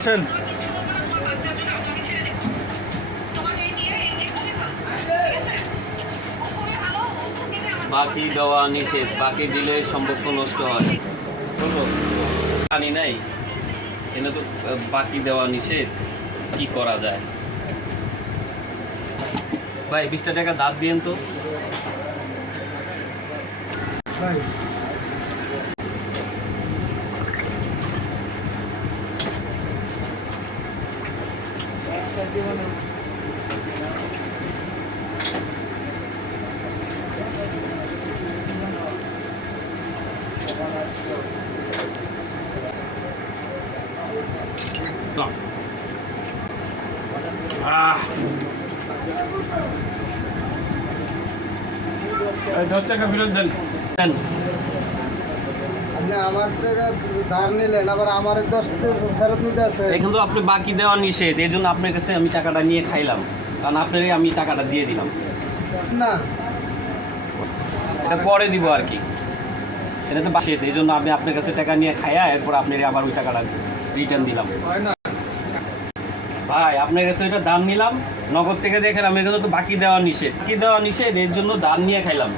আছেন? বাকি দেওয়া নিষেধ, বাকি দিলে সম্পর্ক নষ্ট হয়। বলবো জানি নাই, এটা তো বাকি দেওয়া নিষেধ, কি করা যায়? ভাই 20টা টাকা দাঁত দিয়েন তো। এই 10 টাকা ফেরত দেন। আপনি আমার থেকে ধার নিলেন, আবার আমার 10 ফেরত নিতে আছে। এখন তো আপনি বাকি দেওয়া নিষেধ, এই জন্য আপনার কাছে আমি টাকাটা নিয়ে খাইলাম, কারণ আপনারই আমি টাকাটা দিয়ে দিলাম। না, এটা পরে দিব আর কি, এটা তো বাকি, এই জন্য আমি আপনার কাছে টাকা নিয়ে খাইয়া এরপর আপনার আবার ওই টাকাটা রিটার্ন দিলাম। ভাই আপনার কাছে ওইটা দাম নিলাম নগদ থেকে, দেখেন আমি এখানে তো বাকি দেওয়া নিষেধ, এর জন্য দাম নিয়ে খাইলাম।